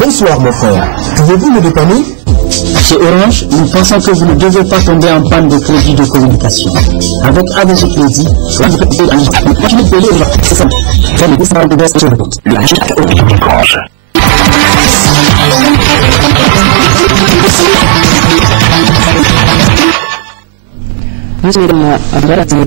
Bonsoir mon frère, pouvez-vous me dépanner? Chez Orange, nous pensons que vous ne devez pas tomber en panne de produits de communication. Avec ADG Crédit, nous allons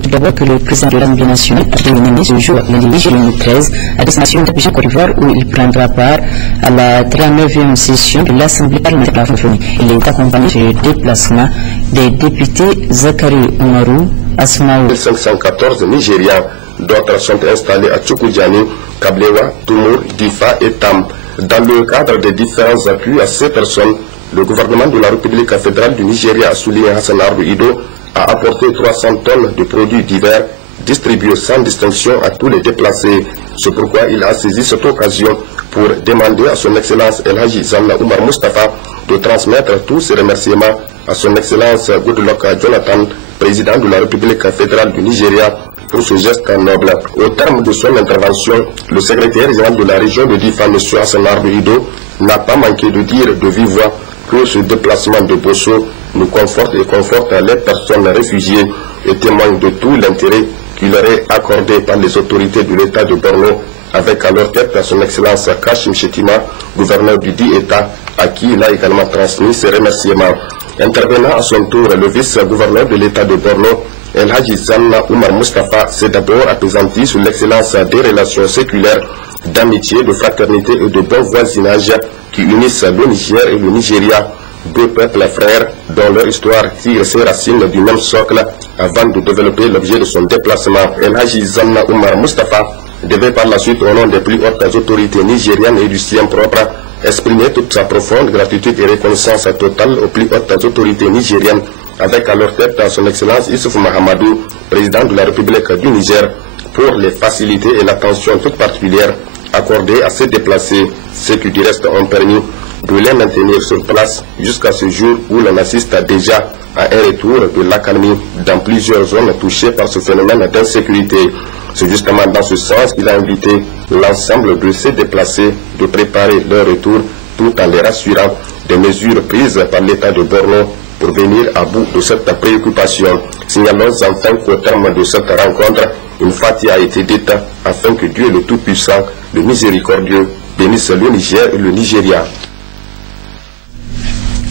tout d'abord que le président de l'Assemblée nationale a dénommé ce jour, lundi 2013, à destination de Côte d'Ivoire, où il prendra part à la 39e session de l'Assemblée parlementaire de la francophonie. Il est accompagné du déplacement des députés Zakari Oumarou, Asmaou. 514 Nigériens, d'autres sont installés à Tchoukoudjani, Kablewa, Toumour, Difa et Tam. Dans le cadre des différents appuis à ces personnes, le gouvernement de la République fédérale du Nigeria, a souligné Hassan Ardou Ido, a apporté 300 tonnes de produits divers distribués sans distinction à tous les déplacés. C'est pourquoi il a saisi cette occasion pour demander à son Excellence El Hadji Zanna Oumar Mustafa de transmettre tous ses remerciements à son Excellence Goodluck Jonathan, président de la République fédérale du Nigeria, pour ce geste noble. Au terme de son intervention, le secrétaire général de la région de Difa, M. Hassan Ardou Ido, n'a pas manqué de dire de vive voix que ce déplacement de Bosso nous conforte et conforte les personnes réfugiées et témoigne de tout l'intérêt qui leur est accordé par les autorités de l'État de Borno, avec à leur tête son Excellence Kashim Shettima, gouverneur du dit État, à qui il a également transmis ses remerciements. Intervenant à son tour, le vice-gouverneur de l'État de Borno, El Hadji Zanna Oumar Mustafa, s'est d'abord appesanti sur l'excellence des relations séculaires, d'amitié, de fraternité et de bon voisinage qui unissent le Niger et le Nigeria, deux peuples frères dont leur histoire tire ses racines du même socle, avant de développer l'objet de son déplacement. El Hadji Zanna Oumar Mustafa devait par la suite, au nom des plus hautes autorités nigériennes et du sien propre, exprimer toute sa profonde gratitude et reconnaissance totale aux plus hautes autorités nigériennes, avec à leur tête son Excellence Issouf Mahamadou, président de la République du Niger, pour les facilités et l'attention toute particulière accordée à ces déplacés, ceux qui du reste ont permis de les maintenir sur place jusqu'à ce jour où l'on assiste déjà à un retour de l'accalmie dans plusieurs zones touchées par ce phénomène d'insécurité. C'est justement dans ce sens qu'il a invité l'ensemble de ces déplacés de préparer leur retour tout en les rassurant des mesures prises par l'État de Borno pour venir à bout de cette préoccupation. Signalons enfin qu'au terme de cette rencontre, une fatia a été dite afin que Dieu le Tout-Puissant, le Miséricordieux, bénisse le Niger et le Nigeria.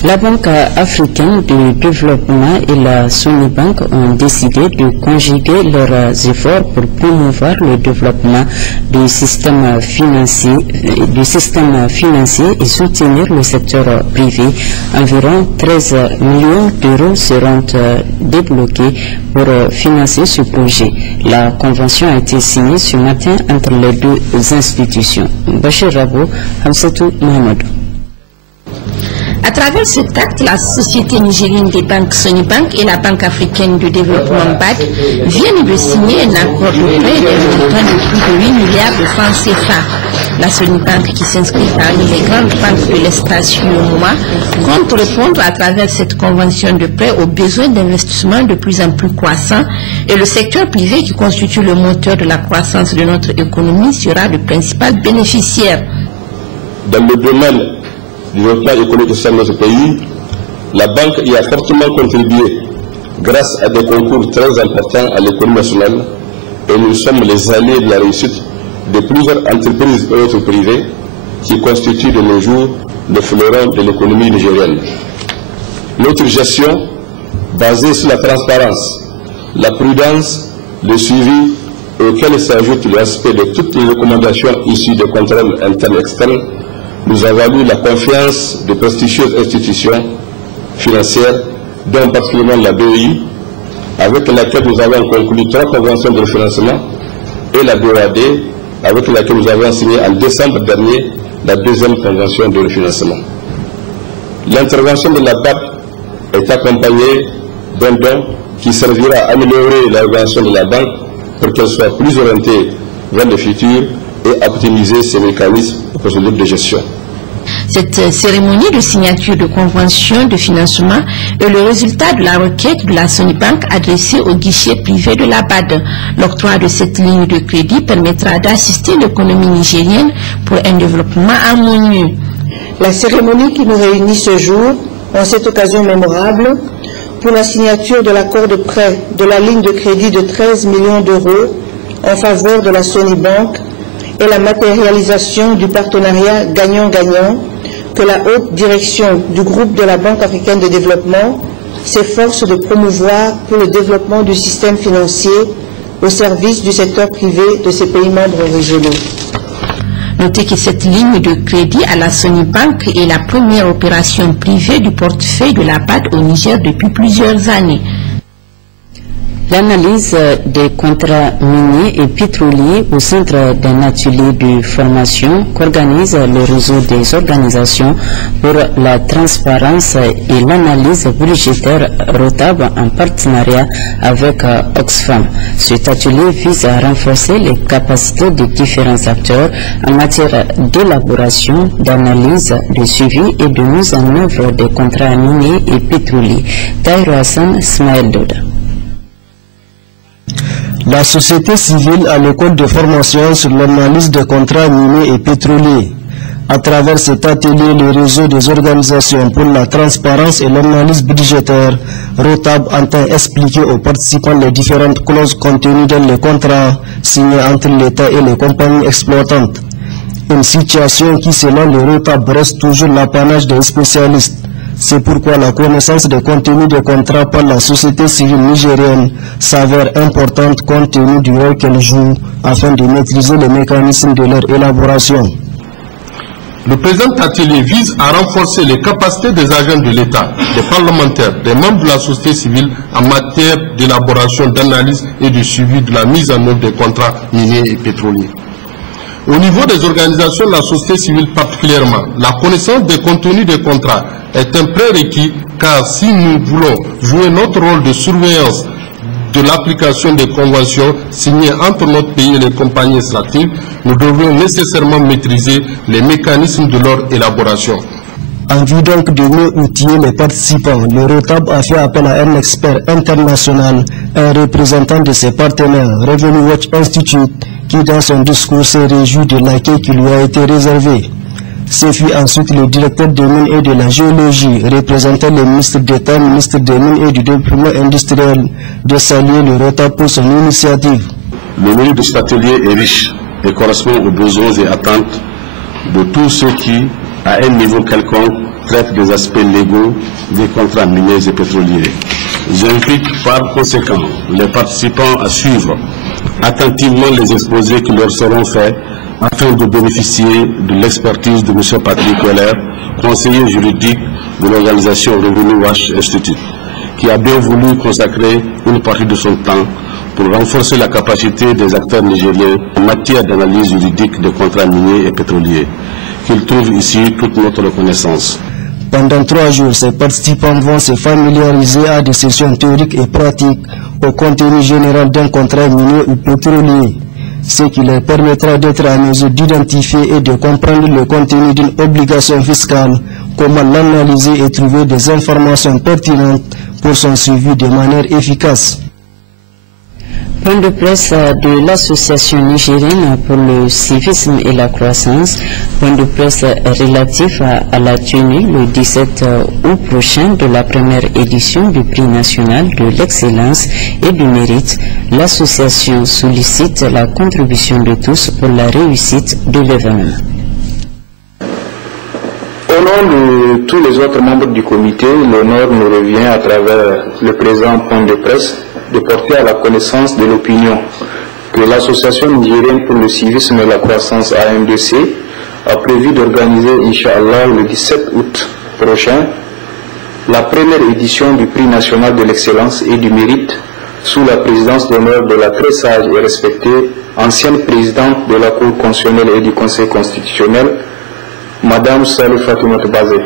La Banque africaine de développement et la Sony-Bank ont décidé de conjuguer leurs efforts pour promouvoir le développement du système financier et soutenir le secteur privé. Environ 13 millions d'euros seront débloqués pour financer ce projet. La convention a été signée ce matin entre les deux institutions. Bachir Rabo, Hamsatou Mohamed. À travers cet acte, la Société nigérienne des banques Sony-Bank et la Banque africaine de développement BAD viennent de signer un accord de prêt d'un montant de plus de 8 milliards de francs CFA. La Sony-Bank, qui s'inscrit parmi les grandes banques de l'espace UEMOA, compte répondre à travers cette convention de prêt aux besoins d'investissement de plus en plus croissants, et le secteur privé, qui constitue le moteur de la croissance de notre économie, sera le principal bénéficiaire. Dans le domaine du développement économique et social de notre pays, la banque y a fortement contribué grâce à des concours très importants à l'économie nationale, et nous sommes les alliés de la réussite de plusieurs entreprises et autres privées qui constituent de nos jours le fleuron de l'économie nigérienne. Notre gestion, basée sur la transparence, la prudence, le suivi, auquel s'ajoute l'aspect de toutes les recommandations issues des contrôles internes et externes, nous a valu la confiance de prestigieuses institutions financières, dont particulièrement la BEI, avec laquelle nous avons conclu 3 conventions de refinancement, et la BOAD, avec laquelle nous avons signé en décembre dernier la 2e convention de refinancement. L'intervention de la BAD est accompagnée d'un don qui servira à améliorer l'organisation de la banque pour qu'elle soit plus orientée vers le futur et à optimiser ses mécanismes et procédures de gestion. Cette cérémonie de signature de convention de financement est le résultat de la requête de la Sony-Bank adressée au guichet privé de la BAD. L'octroi de cette ligne de crédit permettra d'assister l'économie nigérienne pour un développement harmonieux. La cérémonie qui nous réunit ce jour, en cette occasion mémorable, pour la signature de l'accord de prêt de la ligne de crédit de 13 millions d'euros en faveur de la Sony Bank et la matérialisation du partenariat gagnant-gagnant que la haute direction du groupe de la Banque africaine de développement s'efforce de promouvoir pour le développement du système financier au service du secteur privé de ses pays membres régionaux. Notez que cette ligne de crédit à la Sony Bank est la première opération privée du portefeuille de la BAD au Niger depuis plusieurs années. L'analyse des contrats miniers et pétroliers au centre d'un atelier de formation qu'organise le réseau des organisations pour la transparence et l'analyse budgétaire ROTAB en partenariat avec Oxfam. Cet atelier vise à renforcer les capacités de différents acteurs en matière d'élaboration, d'analyse, de suivi et de mise en œuvre des contrats miniers et pétroliers. Taïro Hassan, Smaël Doda. La société civile a l'école de formation sur l'analyse des contrats miniers et pétroliers. À travers cet atelier, le réseau des organisations pour la transparence et l'analyse budgétaire, ROTAB, entend expliquer aux participants les différentes clauses contenues dans les contrats signés entre l'État et les compagnies exploitantes. Une situation qui, selon le ROTAB, reste toujours l'apanage des spécialistes. C'est pourquoi la connaissance des contenus des contrats par la société civile nigérienne s'avère importante compte tenu du rôle qu'elle joue afin de maîtriser les mécanismes de leur élaboration. Le présent atelier vise à renforcer les capacités des agents de l'État, des parlementaires, des membres de la société civile en matière d'élaboration, d'analyse et de suivi de la mise en œuvre des contrats miniers et pétroliers. Au niveau des organisations de la société civile particulièrement, la connaissance des contenus des contrats est un prérequis car si nous voulons jouer notre rôle de surveillance de l'application des conventions signées entre notre pays et les compagnies extractives, nous devons nécessairement maîtriser les mécanismes de leur élaboration. En vue donc de mieux outiller les participants, le ROTAB a fait appel à un expert international, un représentant de ses partenaires, Revenue Watch Institute, qui dans son discours s'est réjoui de l'accueil qui lui a été réservé. Ce fut ensuite le directeur des mines et de la géologie, représentant le ministre d'État, ministre des mines et du développement industriel, de saluer le ROTAB pour son initiative. Le menu de cet atelier est riche et correspond aux besoins et attentes de tous ceux qui, à un niveau quelconque, traitent des aspects légaux des contrats miniers et pétroliers. J'invite par conséquent les participants à suivre attentivement les exposés qui leur seront faits afin de bénéficier de l'expertise de M. Patrick Weller, conseiller juridique de l'organisation Revenue Watch Institute, qui a bien voulu consacrer une partie de son temps pour renforcer la capacité des acteurs nigériens en matière d'analyse juridique des contrats miniers et pétroliers, qu'ils trouvent ici toute notre reconnaissance. Pendant 3 jours, ces participants vont se familiariser à des sessions théoriques et pratiques au contenu général d'un contrat minier ou pétrolier, ce qui leur permettra d'être à mesure d'identifier et de comprendre le contenu d'une obligation fiscale, comment l'analyser et trouver des informations pertinentes pour son suivi de manière efficace. Point de presse de l'Association nigérienne pour le civisme et la croissance, point de presse relatif à la tenue le 17 août prochain de la première édition du prix national de l'excellence et du mérite. L'association sollicite la contribution de tous pour la réussite de l'événement. Au nom de tous les autres membres du comité, l'honneur nous revient à travers le présent point de presse de porter à la connaissance de l'opinion que l'Association nigérienne pour le civisme et la croissance ANDC a prévu d'organiser, Inch'Allah, le 17 août prochain, la première édition du prix national de l'excellence et du mérite sous la présidence d'honneur de la très sage et respectée ancienne présidente de la Cour constitutionnelle et du Conseil constitutionnel, Madame Salih Fatoumata Bazé.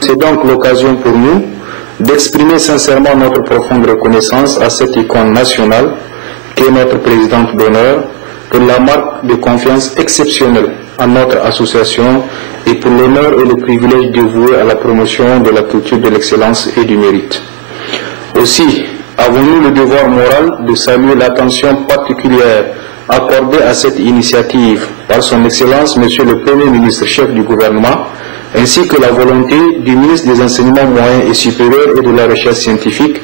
C'est donc l'occasion pour nous d'exprimer sincèrement notre profonde reconnaissance à cette icône nationale qui est notre présidente d'honneur pour la marque de confiance exceptionnelle à notre association et pour l'honneur et le privilège dévoué à la promotion de la culture de l'excellence et du mérite. Aussi, avons-nous le devoir moral de saluer l'attention particulière accordée à cette initiative par son Excellence, Monsieur le Premier ministre chef du gouvernement, ainsi que la volonté du ministre des Enseignements moyens et supérieurs et de la recherche scientifique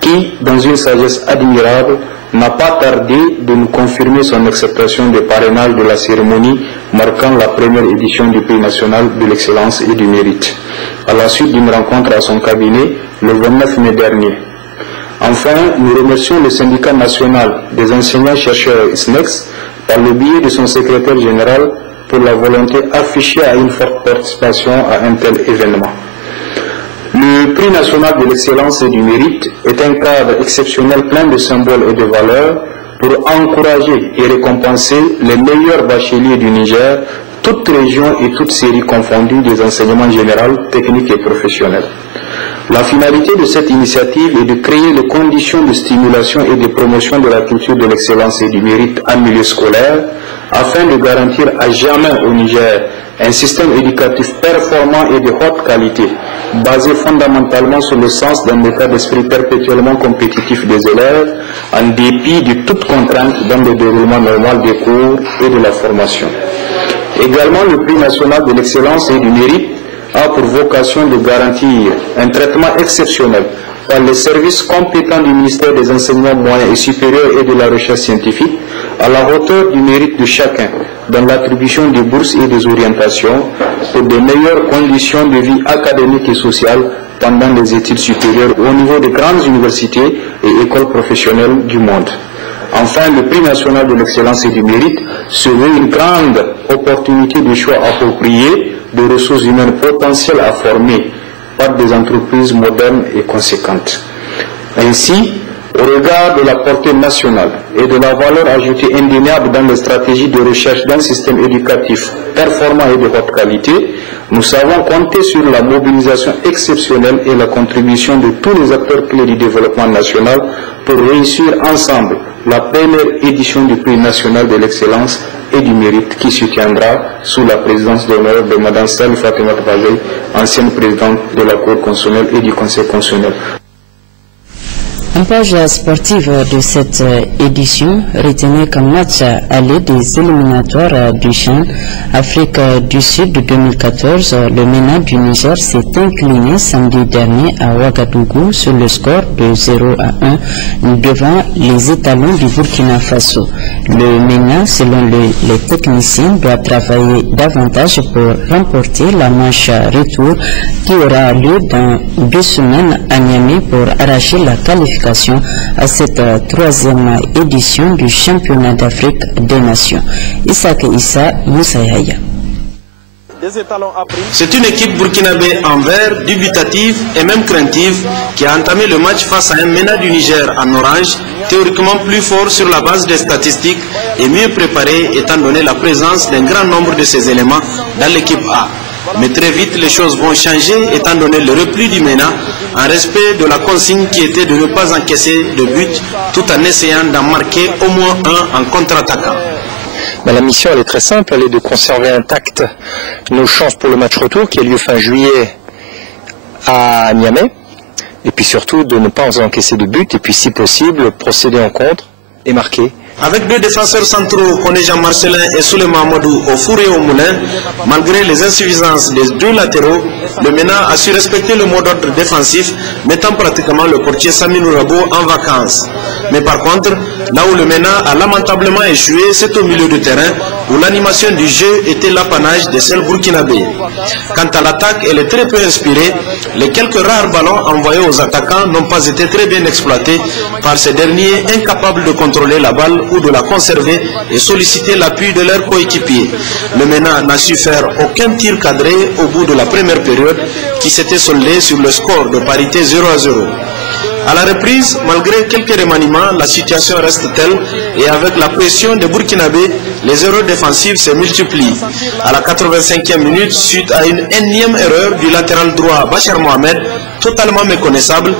qui, dans une sagesse admirable, n'a pas tardé de nous confirmer son acceptation de parrainage de la cérémonie marquant la première édition du Prix national de l'excellence et du mérite, à la suite d'une rencontre à son cabinet le 29 mai dernier. Enfin, nous remercions le syndicat national des enseignants-chercheurs SNEX par le biais de son secrétaire général pour la volonté affichée à une forte participation à un tel événement. Le Prix national de l'excellence et du mérite est un cadre exceptionnel plein de symboles et de valeurs pour encourager et récompenser les meilleurs bacheliers du Niger, toutes régions et toutes séries confondues des enseignements généraux, techniques et professionnels. La finalité de cette initiative est de créer les conditions de stimulation et de promotion de la culture de l'excellence et du mérite en milieu scolaire, afin de garantir à jamais au Niger un système éducatif performant et de haute qualité, basé fondamentalement sur le sens d'un état d'esprit perpétuellement compétitif des élèves, en dépit de toute contrainte dans le déroulement normal des cours et de la formation. Également, le Prix national de l'excellence et du mérite a pour vocation de garantir un traitement exceptionnel par les services compétents du ministère des Enseignements moyens et supérieurs et de la recherche scientifique à la hauteur du mérite de chacun dans l'attribution des bourses et des orientations pour de meilleures conditions de vie académique et sociale pendant les études supérieures au niveau des grandes universités et écoles professionnelles du monde. Enfin, le Prix national de l'excellence et du mérite se veut une grande opportunité de choix approprié de ressources humaines potentielles à former par des entreprises modernes et conséquentes. Ainsi, au regard de la portée nationale et de la valeur ajoutée indéniable dans les stratégies de recherche d'un système éducatif performant et de haute qualité, nous savons compter sur la mobilisation exceptionnelle et la contribution de tous les acteurs clés du développement national pour réussir ensemble la première édition du Prix national de l'excellence et du mérite qui se tiendra sous la présidence d'honneur de Mme Sali Fatima Tabazei, ancienne présidente de la Cour constitutionnelle et du Conseil constitutionnel. En page sportive de cette édition, retenez comme match aller des éliminatoires du CHAN Afrique du Sud de 2014, le MENA du Niger s'est incliné samedi dernier à Ouagadougou sur le score de 0-1 devant les étalons du Burkina Faso. Le MENA, selon les techniciens, doit travailler davantage pour remporter la manche retour qui aura lieu dans 2 semaines à Niamey pour arracher la qualification à cette 3e édition du championnat d'Afrique des Nations. Isaac Issa Moussaïaya. C'est une équipe burkinabé en vert, dubitative et même craintive qui a entamé le match face à un MENA du Niger en orange, théoriquement plus fort sur la base des statistiques et mieux préparé étant donné la présence d'un grand nombre de ces éléments dans l'équipe A. Mais très vite, les choses vont changer étant donné le repli du MENA en respect de la consigne qui était de ne pas encaisser de but tout en essayant d'en marquer au moins un en contre-attaquant. La mission elle est très simple, elle est de conserver intactes nos chances pour le match retour qui a lieu fin juillet à Niamey et puis surtout de ne pas encaisser de but et puis si possible procéder en contre et marquer. Avec 2 défenseurs centraux, Koné Jean Marcelin et Souleymane Amadou au four et au moulin, malgré les insuffisances des 2 latéraux, le MENA a su respecter le mot d'ordre défensif, mettant pratiquement le portier Saminou Rabo en vacances. Mais par contre, là où le MENA a lamentablement échoué, c'est au milieu de terrain, où l'animation du jeu était l'apanage des seuls burkinabés. Quant à l'attaque, elle est très peu inspirée. Les quelques rares ballons envoyés aux attaquants n'ont pas été très bien exploités par ces derniers incapables de contrôler la balle ou de la conserver et solliciter l'appui de leurs coéquipiers. Le MENA n'a su faire aucun tir cadré au bout de la première période qui s'était soldée sur le score de parité 0-0. À la reprise, malgré quelques remaniements, la situation reste telle et avec la pression des Burkinabés, les erreurs défensives se multiplient. À la 85e minute, suite à une énième erreur du latéral droit Bachar Mohamed, totalement méconnaissable,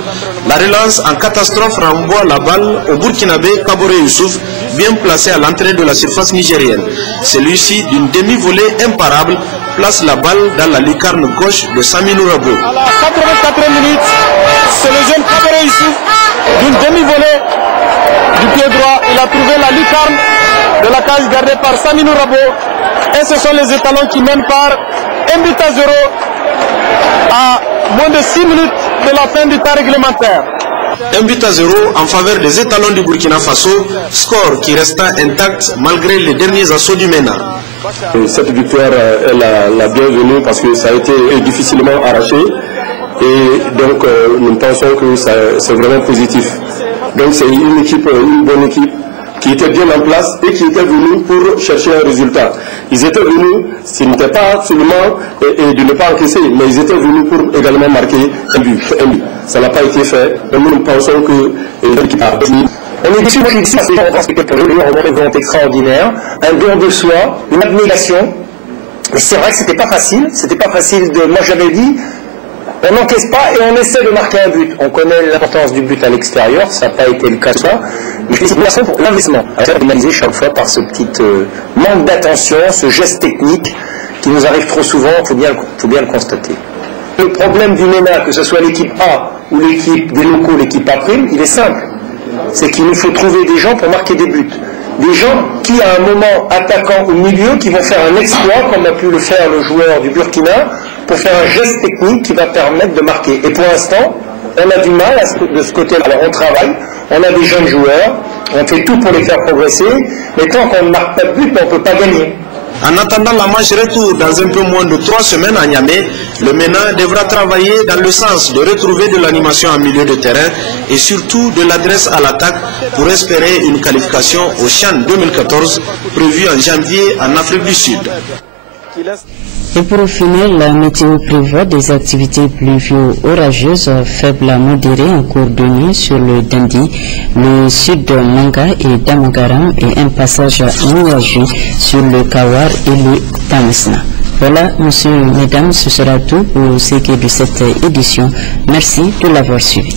la relance en catastrophe renvoie la balle au Burkinabé Kaboré Youssouf, bien placé à l'entrée de la surface nigérienne. Celui-ci, d'une demi-volée imparable, place la balle dans la lucarne gauche de Saminou Rabo. À la 84e minute, c'est le jeune Kaboré Youssouf, d'une demi-volée du pied droit. Il a trouvé la lucarne de la cage gardée par Saminou Rabo. Et ce sont les étalons qui mènent par 1-0 à moins de 6 minutes de la fin du temps réglementaire. 1-0 en faveur des étalons du Burkina Faso, score qui resta intact malgré les derniers assauts du MENA. Cette victoire est la bienvenue parce que ça a été difficilement arraché et donc nous pensons que c'est vraiment positif. Donc c'est une bonne équipe qui était bien en place et qui était venue pour chercher un résultat. Ils étaient venus, ce n'était pas seulement de ne pas encaisser, mais ils étaient venus pour également marquer un but. Ça n'a pas été fait. Et nous pensons que l'équipe a gagné. On est déçus, moi je suis déçu, parce que pour eux, on a une extraordinaire, un don de soi, une abnégation. Mais c'est vrai que c'était pas facile moi j'avais dit, on n'encaisse pas et on essaie de marquer un but. On connaît l'importance du but à l'extérieur, ça n'a pas été le cas de ça. Mais je félicite pour l'investissement, réalisé chaque fois par ce petit manque d'attention, ce geste technique qui nous arrive trop souvent, il faut bien le constater. Le problème du MENA, que ce soit l'équipe A ou l'équipe des locaux, l'équipe A', il est simple. C'est qu'il nous faut trouver des gens pour marquer des buts. Des gens qui, à un moment, attaquant au milieu, qui vont faire un exploit, comme a pu le faire le joueur du Burkina, pour faire un geste technique qui va permettre de marquer. Et pour l'instant, on a du mal de ce côté-là. Alors on travaille, on a des jeunes joueurs, on fait tout pour les faire progresser, mais tant qu'on ne marque pas de but, on ne peut pas gagner. En attendant la match retour dans un peu moins de 3 semaines à Niamey, le MENA devra travailler dans le sens de retrouver de l'animation en milieu de terrain et surtout de l'adresse à l'attaque pour espérer une qualification au CHAN 2014 prévue en janvier en Afrique du Sud. Et pour finir, la météo prévoit des activités pluvio-orageuses faibles à modérées en cours de nuit sur le Dindi, le sud de Manga et Damagaram et un passage nuageux sur le Kawar et le Tamasna. Voilà, mesdames, ce sera tout pour ce qui est de cette édition. Merci de l'avoir suivi.